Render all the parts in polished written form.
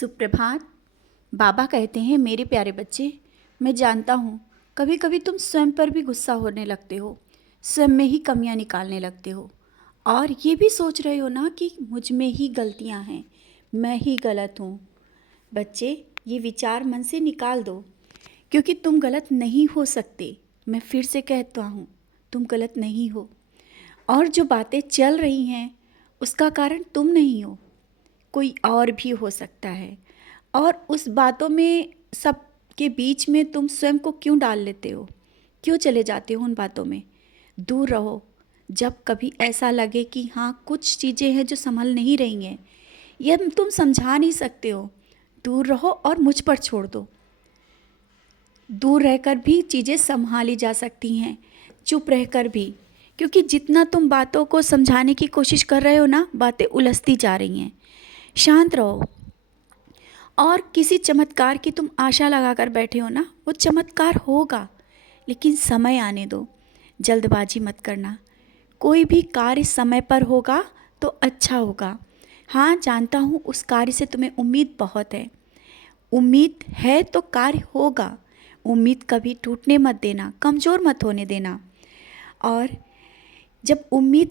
सुप्रभात। बाबा कहते हैं, मेरे प्यारे बच्चे, मैं जानता हूँ कभी कभी तुम स्वयं पर भी गुस्सा होने लगते हो, स्वयं में ही कमियाँ निकालने लगते हो और ये भी सोच रहे हो ना कि मुझ में ही गलतियाँ हैं, मैं ही गलत हूँ। बच्चे, ये विचार मन से निकाल दो, क्योंकि तुम गलत नहीं हो सकते। मैं फिर से कहता हूँ, तुम गलत नहीं हो। और जो बातें चल रही हैं उसका कारण तुम नहीं हो, कोई और भी हो सकता है। और उस बातों में, सब के बीच में तुम स्वयं को क्यों डाल लेते हो? क्यों चले जाते हो उन बातों में? दूर रहो। जब कभी ऐसा लगे कि हाँ, कुछ चीज़ें हैं जो संभल नहीं रही हैं, यह तुम समझा नहीं सकते हो, दूर रहो और मुझ पर छोड़ दो। दूर रहकर भी चीज़ें संभाली जा सकती हैं, चुप रहकर भी। क्योंकि जितना तुम बातों को समझाने की कोशिश कर रहे हो ना, बातें उलझती जा रही हैं। शांत रहो। और किसी चमत्कार की तुम आशा लगाकर बैठे हो ना, वो चमत्कार होगा, लेकिन समय आने दो। जल्दबाजी मत करना। कोई भी कार्य समय पर होगा तो अच्छा होगा। हाँ, जानता हूँ उस कार्य से तुम्हें उम्मीद बहुत है। उम्मीद है तो कार्य होगा। उम्मीद कभी टूटने मत देना, कमज़ोर मत होने देना। और जब उम्मीद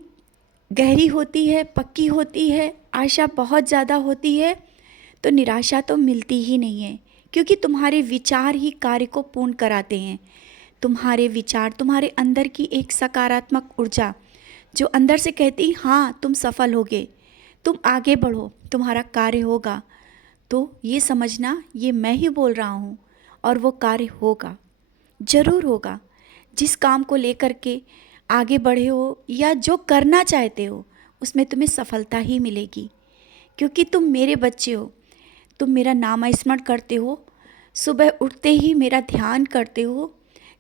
गहरी होती है, पक्की होती है, आशा बहुत ज़्यादा होती है, तो निराशा तो मिलती ही नहीं है। क्योंकि तुम्हारे विचार ही कार्य को पूर्ण कराते हैं। तुम्हारे विचार, तुम्हारे अंदर की एक सकारात्मक ऊर्जा जो अंदर से कहती, हाँ तुम सफल होगे, तुम आगे बढ़ो, तुम्हारा कार्य होगा। तो ये समझना, ये मैं ही बोल रहा हूँ और वो कार्य होगा, ज़रूर होगा। जिस काम को लेकर के आगे बढ़े हो या जो करना चाहते हो, उसमें तुम्हें सफलता ही मिलेगी। क्योंकि तुम मेरे बच्चे हो, तुम मेरा नाम स्मरण करते हो, सुबह उठते ही मेरा ध्यान करते हो,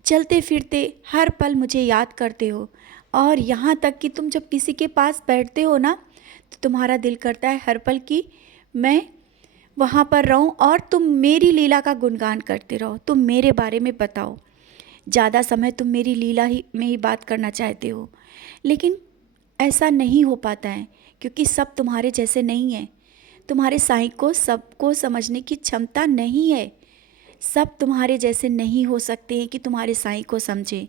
चलते फिरते हर पल मुझे याद करते हो। और यहाँ तक कि तुम जब किसी के पास बैठते हो ना, तो तुम्हारा दिल करता है हर पल कि मैं वहाँ पर रहूं और तुम मेरी लीला का गुणगान करते रहो, तुम मेरे बारे में बताओ। ज़्यादा समय तुम मेरी लीला ही में ही बात करना चाहते हो, लेकिन ऐसा नहीं हो पाता है, क्योंकि सब तुम्हारे जैसे नहीं है। तुम्हारे साईं को सबको समझने की क्षमता नहीं है। सब तुम्हारे जैसे नहीं हो सकते हैं कि तुम्हारे साईं को समझें।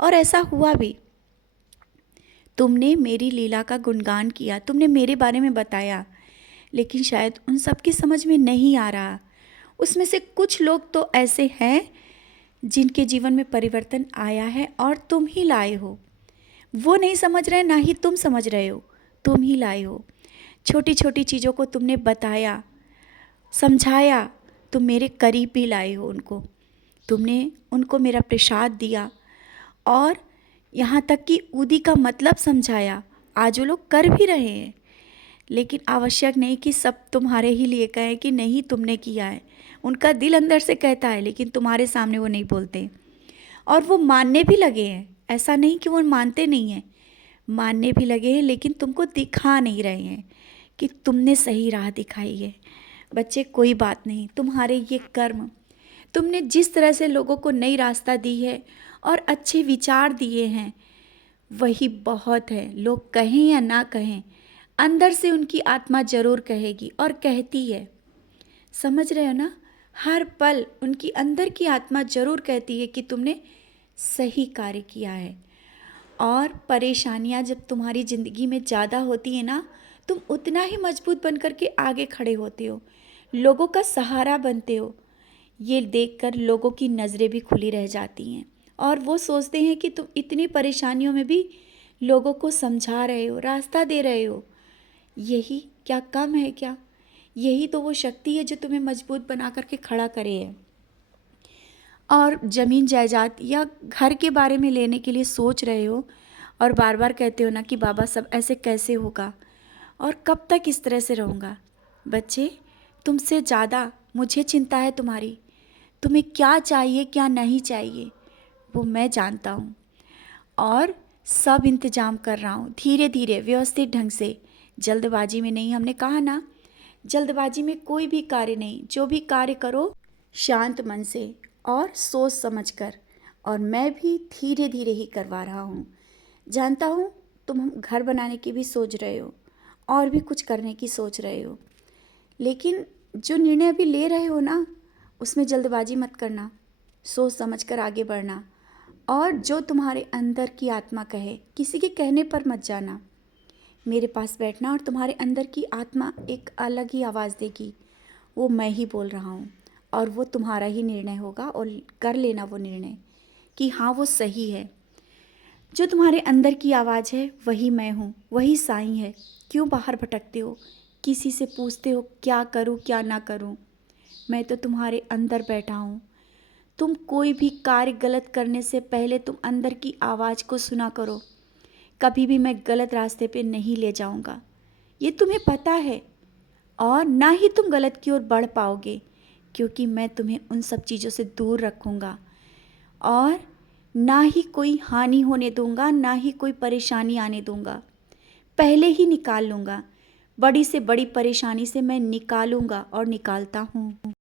और ऐसा हुआ भी। तुमने मेरी लीला का गुणगान किया, तुमने मेरे बारे में बताया, लेकिन शायद उन सब की समझ में नहीं आ रहा। उसमें से कुछ लोग तो ऐसे हैं जिनके जीवन में परिवर्तन आया है और तुम ही लाए हो। वो नहीं समझ रहे, ना ही तुम समझ रहे हो, तुम ही लाए हो। छोटी छोटी चीज़ों को तुमने बताया, समझाया, तुम मेरे करीब भी लाए हो उनको। तुमने उनको मेरा प्रसाद दिया और यहाँ तक कि उदी का मतलब समझाया। आज वो लोग कर भी रहे हैं, लेकिन आवश्यक नहीं कि सब तुम्हारे ही लिए कहें कि नहीं तुमने किया है। उनका दिल अंदर से कहता है, लेकिन तुम्हारे सामने वो नहीं बोलते। और वो मानने भी लगे हैं, ऐसा नहीं कि वो मानते नहीं हैं, मानने भी लगे हैं, लेकिन तुमको दिखा नहीं रहे हैं कि तुमने सही राह दिखाई है। बच्चे, कोई बात नहीं, तुम्हारे ये कर्म, तुमने जिस तरह से लोगों को नई रास्ता दी है और अच्छे विचार दिए हैं, वही बहुत है। लोग कहें या ना कहें, अंदर से उनकी आत्मा जरूर कहेगी और कहती है। समझ रहे हो ना? हर पल उनकी अंदर की आत्मा जरूर कहती है कि तुमने सही कार्य किया है। और परेशानियां जब तुम्हारी ज़िंदगी में ज़्यादा होती है ना, तुम उतना ही मजबूत बन कर के आगे खड़े होते हो, लोगों का सहारा बनते हो। ये देखकर लोगों की नज़रें भी खुली रह जाती हैं और वो सोचते हैं कि तुम इतनी परेशानियों में भी लोगों को समझा रहे हो, रास्ता दे रहे हो। यही क्या कम है क्या? यही तो वो शक्ति है जो तुम्हें मजबूत बना करके खड़ा करे है। और ज़मीन जायदाद या घर के बारे में लेने के लिए सोच रहे हो और बार बार कहते हो ना कि बाबा सब ऐसे कैसे होगा और कब तक इस तरह से रहूँगा। बच्चे, तुमसे ज़्यादा मुझे चिंता है तुम्हारी। तुम्हें क्या चाहिए, क्या नहीं चाहिए, वो मैं जानता हूँ और सब इंतजाम कर रहा हूँ, धीरे धीरे व्यवस्थित ढंग से। जल्दबाजी में नहीं, हमने कहा ना, जल्दबाजी में कोई भी कार्य नहीं। जो भी कार्य करो शांत मन से और सोच समझ कर। और मैं भी धीरे धीरे ही करवा रहा हूँ। जानता हूँ तुम घर बनाने की भी सोच रहे हो और भी कुछ करने की सोच रहे हो, लेकिन जो निर्णय अभी ले रहे हो ना, उसमें जल्दबाजी मत करना, सोच समझ कर आगे बढ़ना। और जो तुम्हारे अंदर की आत्मा कहे, किसी के कहने पर मत जाना। मेरे पास बैठना और तुम्हारे अंदर की आत्मा एक अलग ही आवाज़ देगी, वो मैं ही बोल रहा हूँ। और वो तुम्हारा ही निर्णय होगा और कर लेना वो निर्णय कि हाँ वो सही है। जो तुम्हारे अंदर की आवाज़ है वही मैं हूँ, वही साईं है। क्यों बाहर भटकते हो, किसी से पूछते हो क्या करूँ क्या ना करूँ? मैं तो तुम्हारे अंदर बैठा हूँ। तुम कोई भी कार्य गलत करने से पहले तुम अंदर की आवाज़ को सुना करो। कभी भी मैं गलत रास्ते पे नहीं ले जाऊँगा, ये तुम्हें पता है। और ना ही तुम गलत की ओर बढ़ पाओगे, क्योंकि मैं तुम्हें उन सब चीज़ों से दूर रखूँगा। और ना ही कोई हानि होने दूंगा, ना ही कोई परेशानी आने दूंगा। पहले ही निकाल लूँगा, बड़ी से बड़ी परेशानी से मैं निकालूँगा और निकालता हूँ।